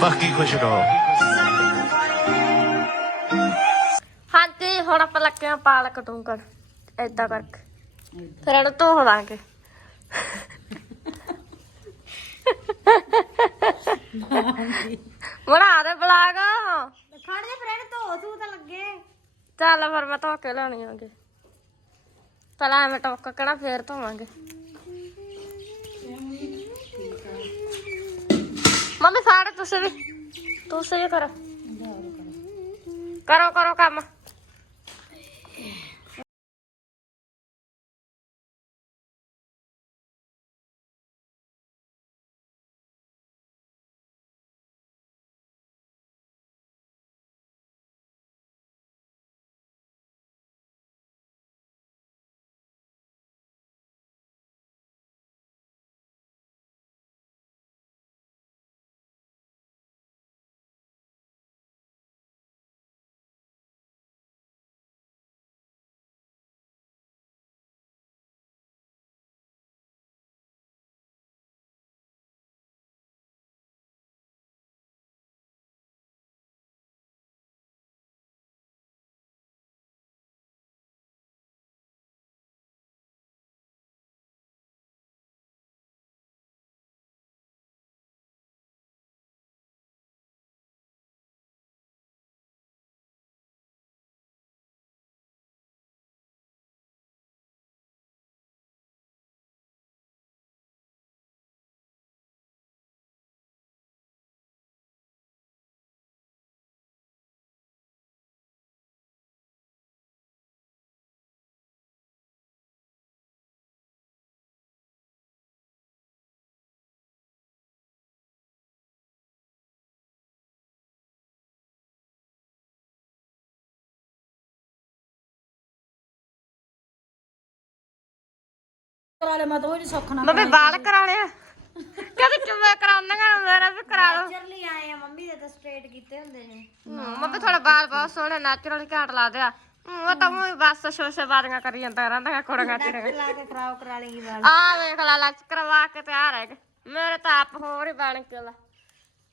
ਬਾਕੀ ਖੁਸ਼ ਰਹੋ। ਹਾਂਜੀ ਹੁਣ ਆਪਾਂ ਲੱਗੇ ਆ ਪਾਲਕ ਟੂੰਕਣ ਏਦਾਂ ਕਰਕੇ। ਫਿਰ ਇਹਨੂੰ ਧੋ ਲਾਂਗੇ ਬਣਾ ਦੇ ਬਲਾਗ। ਖੜ ਜਾ ਫਰੈਂਡ ਧੋ ਤੂੰ ਤਾਂ ਲੱਗੇ। ਚੱਲ ਫਿਰ ਮੈਂ ਧੋ ਕੇ ਲੈਣੀ ਆਂਗੇ ਪਹਿਲਾਂ ਐਵੇਂ ਟੋਕ ਕਣਾ ਫੇਰ ਧੋਵਾਂਗੇ। ਮੰਮੀ ਸਾਰੇ ਤੁਸੀਂ ਵੀ ਤੁਸੀਂ ਵੀ ਕਰੋ। ਕਰੋ ਕਰੋ ਕੰਮ। ਕਰਾ ਲੈ ਮੈਂ ਤਾਂ ਉਹ ਨਹੀਂ ਸੁੱਖਣਾ ਮੰਮੀ ਬਾਲ ਕਰਾਣੇ ਆ। ਕਦੇ ਕਿਵੇਂ ਕਰਾਉਂਦੀਆਂ ਮੇਰਾ ਵੀ ਕਰਾ ਲਓ। ਪਿਕਚਰ ਲਈ ਆਏ ਆ ਮੰਮੀ ਦੇ ਤਾਂ ਸਟ੍ਰੇਟ ਕੀਤੇ ਹੁੰਦੇ ਨੇ। ਹਮ, ਮੰਮੀ ਥੋੜਾ ਬਾਲ ਬਹੁਤ ਸੋਹਣੇ ਨੈਚੁਰਲ ਘਾਟ ਲਾ ਦਿਆ ਹਮ, ਉਹ ਤਾਂ ਮੂੰਹ ਬਸ ਸ਼ੋਸ਼ੇ ਬਾਦੀਆਂ ਕਰੀ ਜਾਂਦਾ ਰਹਿੰਦਾ ਕੁੜੀਆਂ ਚਿੜੀਆਂ ਲਾ ਕੇ ਖਰਾਬ ਕਰਾ ਲੇਗੀ ਵਾਲ। ਆ ਵੇਖ ਲਾ ਲੱਚ ਕਰਵਾ ਕੇ ਤਿਆਰ ਹੈ ਮੇਰੇ ਤਾਂ ਆਪ ਹੋਰ ਹੀ ਬਣ ਕੇ ਲਾ।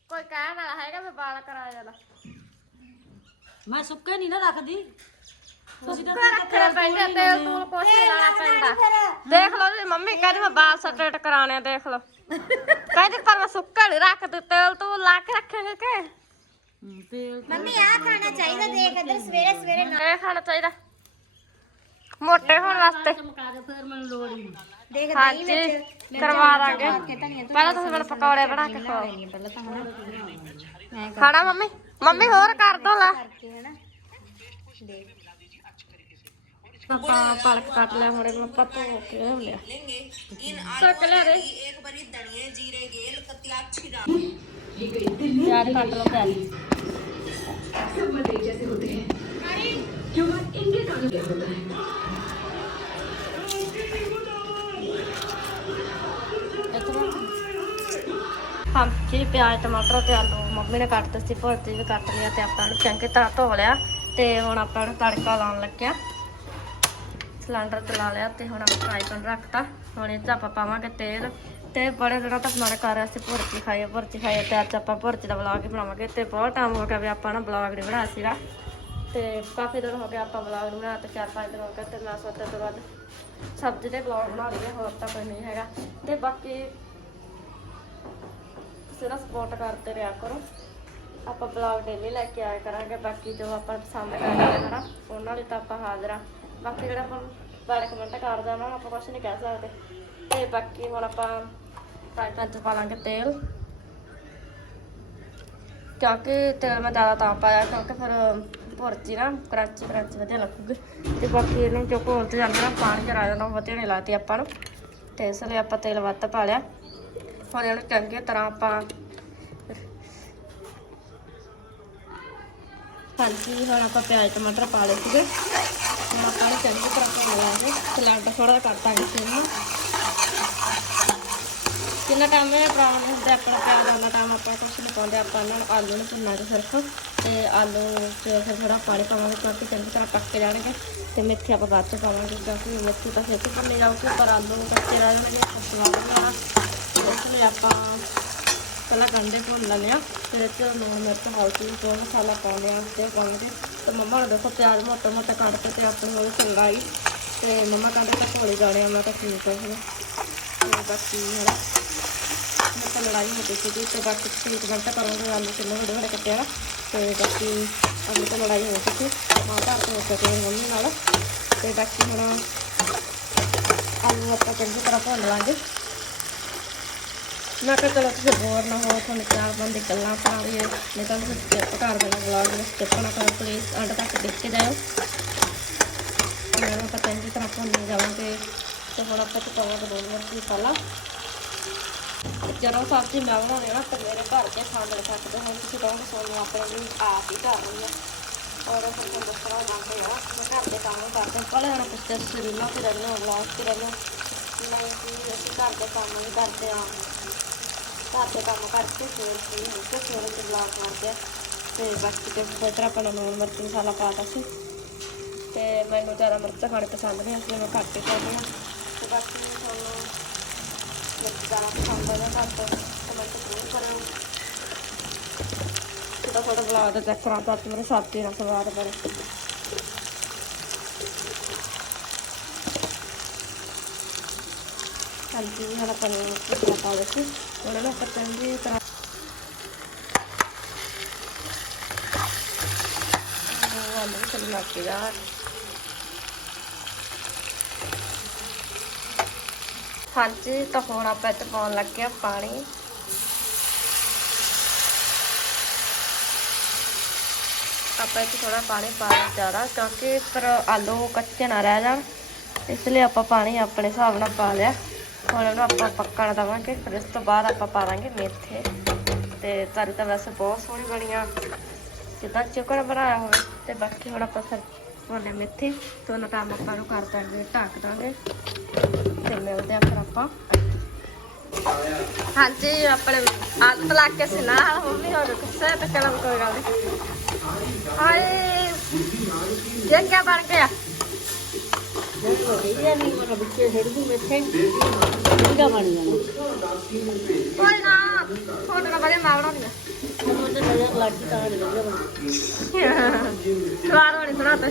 ਕੋਈ ਕਹਿਣ ਵਾਲਾ ਹੈਗਾ ਵੀ ਬਾਲ ਕਰਾ ਜਾਲਾ ਮੈਂ ਸੁੱਕੇ ਨਹੀਂ ਨਾ ਰੱਖਦੀ। ਤੁਸੀਂ ਤਾਂ ਰੱਖਣੇ ਪੈਂਦੇ ਤੇਲ ਤੂਲ ਕੁਛ ਨਹੀਂ ਲਾਣਾ ਪੈਂਦਾ। ਦੇਖ ਲਓ ਜੀ ਮੰਮੀ ਕਹਿੰਦੀ ਮੈਂ ਬਾਲ ਸਟ੍ਰੇਟ ਕਰਾਣੇ ਆ, ਦੇਖ ਲਓ। ਕਹਿੰਦੀ ਪਰ ਮੈਂ ਸੁੱਕਾ ਨਹੀਂ ਰੱਖਦੀ ਤੇਲ ਤੂੰ ਲਾ ਕੇ ਰੱਖੇਂਗੇ ਕਿ? ਤੇਲ ਮੰਮੀ ਆ ਖਾਣਾ ਚਾਹੀਦਾ ਦੇਖ ਇੱਧਰ ਸਵੇਰੇ ਸਵੇਰੇ ਇਹ ਖਾਣਾ ਚਾਹੀਦਾ। ਮੋਟੇ ਹੋਣ ਵਾਸਤੇ। ਚਮਕਾ ਦੇ ਫਿਰ ਮੈਨੂੰ ਲੋੜ ਹੀ ਨਹੀਂ। ਦੇਖ ਹਾਂਜੀ ਕਰਵਾ ਦਾਂਗੇ। ਪਹਿਲਾਂ ਤੁਸੀਂ ਮੈਨੂੰ ਪਕੌੜੇ ਬਣਾ ਕੇ ਖਵਾਓ। ਪਹਿਲਾਂ ਤਾਂ ਹਨਾ। ਖਾਣਾ ਮੰਮੀ? ਮੰਮੀ ਹੋਰ ਕਰ ਦੋ ਲਾ। ਕਰਕੇ ਹਨਾ। ਆਪਾਂ ਪਲਕ ਕੱਟ ਲਿਆ ਹੁਣੇ ਮੈਂ ਪਤੋ ਹੋ ਕੇ ਲਿਆ। ਸੱਕ ਲਿਆ ਦੇ। ਪਿਆਜ਼ ਕੱਟ ਲਓ ਪਿਆਜ਼ ਹਾਂ ਜੀ ਪਿਆਜ਼ ਟਮਾਟਰ ਤੇ ਆਲੂ। ਮੰਮੀ ਨੇ ਕੱਟ ਦਿੱਤੇ ਭੁਰਜੀ ਵੀ ਕੱਟ ਲਿਆ ਤੇ ਆਪਾਂ ਨੂੰ ਚੰਗੀ ਤਰ੍ਹਾਂ ਧੋ ਲਿਆ। ਤੇ ਹੁਣ ਆਪਾਂ ਨੂੰ ਤੜਕਾ ਲਾਉਣ ਲੱਗਿਆ। ਸਿਲੰਡਰ ਚਲਾ ਲਿਆ ਤੇ ਹੁਣ ਆਪਾਂ ਫਰਾਈ ਪੈਨ ਰੱਖਤਾ। ਹੁਣ ਇਹ 'ਚ ਆਪਾਂ ਪਾਵਾਂਗੇ ਤੇਲ। ਤੇ ਬੜੇ ਦਿਨਾਂ ਤੱਕ ਮਨ ਕਰ ਰਿਹਾ ਸੀ ਭੁਰਜੀ ਖਾਈਏ ਭੁਰਜੀ ਖਾਈਏ ਤੇ ਅੱਜ ਆਪਾਂ ਭੁਰਜੀ ਦਾ ਵਲੌਗ ਹੀ ਬਣਾਵਾਂਗੇ। ਤੇ ਬਹੁਤ ਟਾਈਮ ਹੋ ਗਿਆ ਵੀ ਆਪਾਂ ਨਾ ਵਲੌਗ ਨਹੀਂ ਬਣਾਇਆ ਸੀਗਾ। ਤੇ ਕਾਫੀ ਦਿਨ ਹੋ ਗਿਆ ਆਪਾਂ ਵਲੌਗ ਨਹੀਂ ਬਣਾਇਆ ਤੇ ਚਾਰ ਪੰਜ ਦਿਨ ਹੋ ਗਏ ਤੇ ਮੈਂ ਸੋਚਿਆ ਤੋਂ ਬਾਅਦ ਸਬਜ਼ੀ ਦੇ ਵਲੌਗ ਬਣਾ ਲਈਏ, ਹੋਰ ਤਾਂ ਕੋਈ ਨਹੀਂ ਹੈਗਾ। ਤੇ ਬਾਕੀ ਸਿਰਫ ਸਪੋਰਟ ਕਰਦੇ ਰਿਹਾ ਕਰੋ। ਆਪਾਂ ਬਲੌਗ ਡੇਲੀ ਲੈ ਕੇ ਆਇਆ ਕਰਾਂਗੇ, ਬਾਕੀ ਜੋ ਆਪਾਂ ਪਸੰਦ ਕਰਦੇ ਹਾਂ ਹਨਾ, ਉਹਨਾਂ ਲਈ ਤਾਂ ਆਪਾਂ ਹਾਜ਼ਰ ਆ। ਬਾਕੀ ਜਿਹੜਾ ਆਪਾਂ ਬਾਰੇ ਕਮੈਂਟ ਕਰਦਾ ਉਹਨਾਂ ਨੂੰ ਆਪਾਂ ਕੁਝ ਨਹੀਂ ਕਹਿ ਸਕਦੇ। ਤੇ ਬਾਕੀ ਹੁਣ ਆਪਾਂ ਫਰਾਈ ਪੈਨ 'ਚ ਪਾ ਲਾਂਗੇ ਤੇਲ। ਕਿਉਂਕਿ ਤੇਲ ਮੈਂ ਜ਼ਿਆਦਾ ਤਾਂ ਪਾਇਆ, ਕਿਉਂਕਿ ਫਿਰ ਭੁਰਜੀ ਨਾ ਕਰੰਚੀ ਕਰੰਚੀ ਵਧੀਆ ਲੱਗੂਗੀ। ਤੇ ਬਾਕੀ ਇਹਨੂੰ ਜੋ ਘੋਲ ਤੇ ਜਾਂਦਾ ਨਾ, ਪਾਣੀ ਚ ਰਹਿ ਜਾਂਦਾ ਉਹ ਵਧੀਆ ਨਹੀਂ ਲੱਗਦੀ ਆਪਾਂ ਨੂੰ। ਤੇ ਇਸ ਲਈ ਆਪਾਂ ਤੇਲ ਵੱਧ ਪਾ ਲਿਆ। ਹੁਣ ਇਹਨੂੰ ਚੰਗੀ ਤਰ੍ਹਾਂ ਆਪਾਂ ਹਾਂਜੀ, ਹੁਣ ਆਪਾਂ ਪਿਆਜ਼ ਟਮਾਟਰ ਪਾ ਲਏ ਸੀਗੇ। ਹੁਣ ਆਪਾਂ ਨੂੰ ਚੰਗੀ ਤਰ੍ਹਾਂ ਭੁੰਨ ਲਾਂਗੇ। ਸਿਲੰਡਰ ਥੋੜਾ ਕਰ ਦਾਂਗੇ ਫਿਰ ਨੂੰ ਜਿੰਨਾ ਟਾਈਮ ਇਹ ਬਰਾਊਨ ਹੁੰਦੇ, ਆਪਣਾ ਪਿਆਜ਼ ਉਹਨਾਂ ਟਾਈਮ ਆਪਾਂ ਕੁਛ ਨਹੀਂ ਪਾਉਂਦੇ, ਆਪਾਂ ਇਹਨਾਂ ਨੂੰ ਆਲੂ ਨੂੰ ਭੁੰਨਾਂਗੇ ਸਿਰਫ। ਤੇ ਆਲੂ 'ਚ ਫਿਰ ਥੋੜਾ ਪਾਣੀ ਪਾਵਾਂਗੇ ਕਿਉਂਕਿ ਚੰਗੀ ਤਰ੍ਹਾਂ ਪੱਕ ਕੇ ਜਾਣਗੇ। ਤੇ ਮੇਥੀ ਆਪਾਂ ਬਾਅਦ 'ਚ ਪਾਵਾਂਗੇ ਕਿਉਂਕਿ ਮੇਥੀ ਤਾਂ ਫਿਰ ਭੁੰਨੀ ਜਾਊਗੀ, ਪਰ ਆਲੂ ਕੱਚੇ ਰਹਿ ਜਾਣਗੇ, ਆਪਾਂ ਸਵਾਦ ਨਾਲ ਇਸ ਲਈ ਆਪਾਂ ਪਹਿਲਾਂ ਗੰਢੇ ਭੁੰਨ ਲੈਣੇ ਆ ਫਿਰ ਇਹ 'ਚ ਲੂਣ, ਮਿਰਚ, ਹਲਦੀ ਜੋ ਮਸਾਲਾ ਪਾਉਂਦੇ ਆ ਤੇ ਪਾਉਂਦੇ ਤੇ ਮੰਮਾ ਨੇ ਦੇਖੋ, ਪਿਆਜ਼ ਮੋਟਾ ਮੋਟਾ ਕੱਟ ਕੇ ਤੇ ਆਪਣੀ ਉਹ ਚੰਗਾਈ। ਤੇ ਮੰਮਾ ਕਹਿੰਦੇ ਤਾਂ ਕੋਲੇ ਜਾਣੇ ਆ, ਮੈਂ ਤਾਂ ਠੀਕ ਹੈ ਹੁਣ ਤੇ ਬਾਕੀ ਹੁਣ ਮੈਂ ਤਾਂ ਲੜਾਈ ਹੋ ਗਈ ਸੀ ਤੇ ਬਾਕੀ ਤੁਸੀਂ ਕਮੈਂਟ ਕਰੋਗੇ, ਆਲੂ ਕਿੰਨੇ ਵੱਡੇ ਵੱਡੇ ਕੱਟਿਆ ਨਾ ਤੇ ਬਾਕੀ ਆਲੂ ਤਾਂ ਲੜਾਈ ਹੋ ਗਈ ਸੀ, ਮਾਂ ਘਰ ਤੋਂ ਉੱਤੇ ਤੇ ਮੰਮੀ ਨਾਲ। ਤੇ ਬਾਕੀ ਹੁਣ ਆਲੂ ਆਪਾਂ ਚੰਗੀ ਤਰ੍ਹਾਂ ਭੁੰਨ ਲਾਂਗੇ। ਮੈਂ ਕਿਹਾ ਚਲੋ ਤੁਸੀਂ ਬੋਰ ਨਾ ਹੋ ਤੁਹਾਨੂੰ ਚਾਰ ਬੰਦੇ ਗੱਲਾਂ ਕਰਾਂ ਲਈਏ ਨਹੀਂ ਤਾਂ ਤੁਸੀਂ ਸਕਿਪ ਕਰ ਦੇਣਾ ਵਲੌਗ ਨੂੰ ਸਕਿਪ ਨਾ ਕਰੋ ਪਲੀਜ਼ ਅੰਡ ਤੱਕ ਦੇਖ ਕੇ ਜਾਇਓ। ਮੈਂ ਆਪਾਂ ਚੰਗੀ ਤਰ੍ਹਾਂ ਭੁੰਨ ਜਾਵਾਂਗੇ। ਤੇ ਹੁਣ ਆਪਾਂ ਚੁਕਾਵਾਂਗੇ ਦੋ ਮਿੰਟ ਪਹਿਲਾਂ। ਜਦੋਂ ਸਬਜ਼ੀ ਮੈਂ ਬਣਾਉਣੀ ਨਾ, ਤੇ ਮੇਰੇ ਘਰ ਕੇ ਖਾਂਦੇ ਸਕਦੇ ਹੁਣ ਤੁਸੀਂ ਕਹੋਗੇ ਸੋਨੂੰ ਆਪਣੇ ਲਈ ਆਪ ਹੀ ਕਰ ਰਹੀ ਆ। ਔਰ ਫਿਰ ਤੁਹਾਨੂੰ ਦੱਸਣਾ ਚਾਹੁੰਦੇ ਆ, ਮੈਂ ਘਰ ਦੇ ਕੰਮ ਕਰਦੇ ਪਹਿਲੇ ਜਣਾ ਪੁੱਛਦੇ ਤੁਸੀਂ ਤੇ ਰਹਿੰਦੇ ਹੋ ਵਲੌਗ ਤੇ ਰਹਿੰਦੇ ਹੋ। ਨਹੀਂ ਜੀ ਅਸੀਂ ਘਰ ਦੇ ਕੰਮ ਵੀ ਕਰਦੇ ਹਾਂ। ਘਰ ਦੇ ਕੰਮ ਕਰਕੇ ਫਿਰ ਫ੍ਰੀ ਹੋ ਕੇ ਫਿਰ ਤੇ ਵਲੌਗ ਕਰਦੇ ਆ ਤੇ ਬਾਕੀ ਤੇ ਬਹੁਤ ਤਰ੍ਹਾਂ ਆਪਣਾ ਨੂਨ ਮਿਰਚ ਮਸਾਲਾ ਪਾਤਾ ਸੀ। ਤੇ ਮੈਨੂੰ ਜ਼ਿਆਦਾ ਮਿਰਚ ਖਾਣੇ ਪਸੰਦ ਨਹੀਂ, ਇਸ ਲਈ ਮੈਂ ਘੱਟ ਹੀ ਪਾਉਂਦੀ ਹਾਂ। ਤੇ ਬਾਕੀ ਤੁਹਾਨੂੰ ਮਿਰਚ ਜ਼ਿਆਦਾ ਪਸੰਦ ਹੈ ਨਾ ਘੱਟ ਕਮੈਂਟ ਜ਼ਰੂਰ ਕਰਿਓ ਕਿਤਾ ਤੁਹਾਡਾ ਬਲੌਗ ਦਾ ਚੈੱਕ ਕਰਾਂ ਤਾਂ ਮੇਰੇ ਸਾਥੀ ਨਾਲ ਸਵਾਦ ਬਣੇ। ਹਾਂਜੀ, ਹੁਣ ਆਪਾਂ ਨੂੰ ਮਸਾਲਾ ਪਾ ਦਿੱਤੀ ਉਹਨਾਂ ਨੂੰ ਆਪਾਂ ਚੰਗੀ ਤਰ੍ਹਾਂ ਉਹ ਆਲੂ ਚੱਲ ਲੱਗ ਕੇ ਯਾਰ ਹਾਂਜੀ, ਤਾਂ ਹੁਣ ਆਪਾਂ ਇੱਥੇ ਪਾਉਣ ਲੱਗ ਆ ਪਾਣੀ। ਆਪਾਂ ਇੱਥੇ ਥੋੜਾ ਪਾਣੀ ਪਾਣਾ ਜ਼ਿਆਦਾ, ਕਿਉਂਕਿ ਫਿਰ ਆਲੂ ਕੱਚੇ ਨਾ ਰਹਿ ਜਾਣ। ਇਸ ਲਈ ਆਪਾਂ ਪਾਣੀ ਆਪਣੇ ਹਿਸਾਬ ਨਾਲ ਪਾ ਲਿਆ। ਹੁਣ ਇਹਨੂੰ ਆਪਾਂ ਪੱਕਣ ਦੇਵਾਂਗੇ, ਫਿਰ ਇਸ ਤੋਂ ਬਾਅਦ ਆਪਾਂ ਪਾ ਦਾਂਗੇ ਮੇਥੇ। ਤੇ ਤਰੀ ਤਾਂ ਵੈਸੇ ਬਹੁਤ ਸੋਹਣੀ ਬਣੀਆਂ ਜਿੱਦਾਂ ਚਿਕਨ ਬਣਾਇਆ ਹੋਵੇ, ਤੇ ਬਾਕੀ ਹੁਣ ਆਪਾਂ ਫਿਰ ਪਾਉਣੇ ਮੇਥੇ। ਤੇ ਟਾਈਮ ਆਪਾਂ ਨੂੰ ਕਰ ਦਾਂਗੇ, ਢੱਕ ਦਾਂਗੇ। ਤੇ ਮਿਲਦੇ ਆ ਫਿਰ ਆਪਾਂ। ਹਾਂਜੀ, ਆਪਣੇ ਆਦਤ ਲਾ ਕੇ ਸੀ ਨਾ ਮੰਮੀ ਹੋਰ ਗੁੱਸੇ ਤੇ ਕਲਮ ਕੋਈ ਗੱਲ ਨਹੀਂ ਹਾਏ, ਇਹ ਕੀ ਬਣ ਗਿਆ? ਕੋਈ ਨਾ ਤੁਹਾਡੇ ਨਾਲ ਬੜੇ ਮਾਵਣਾ ਨਹੀਂ ਉਹ ਤੇ ਨਜ਼ਰ ਲੱਗ ਗਈ ਤਾਂ ਨਹੀਂ ਲੱਗਿਆ ਬਣ ਸਵਾਦ ਬਣੀ ਸੁਣਾ ਤਾ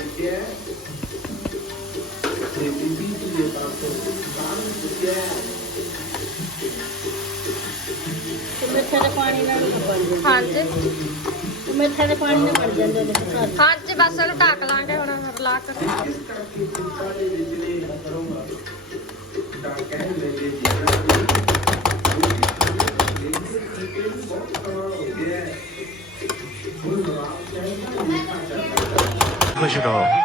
ਤੇ ਮੇਥੇ ਦੇ ਪਾਣੀ ਨਾਲ ਹੀ ਬਣ ਜਾਂਦਾ ਹਾਂਜੀ। ਮਿੱਠੇ ਦੇ ਪਾਣੀ ਨਾਲ ਬਣ ਜਾਂਦੇ ਉਹਦੇ ਘਰ ਹਾਂਜੀ ਬਸ ਇਹਨੂੰ ਢੱਕ ਲਾਂਗੇ ਹੁਣ ਰਲਾ ਕੇ ਖੁਸ਼ ਰਹੋ।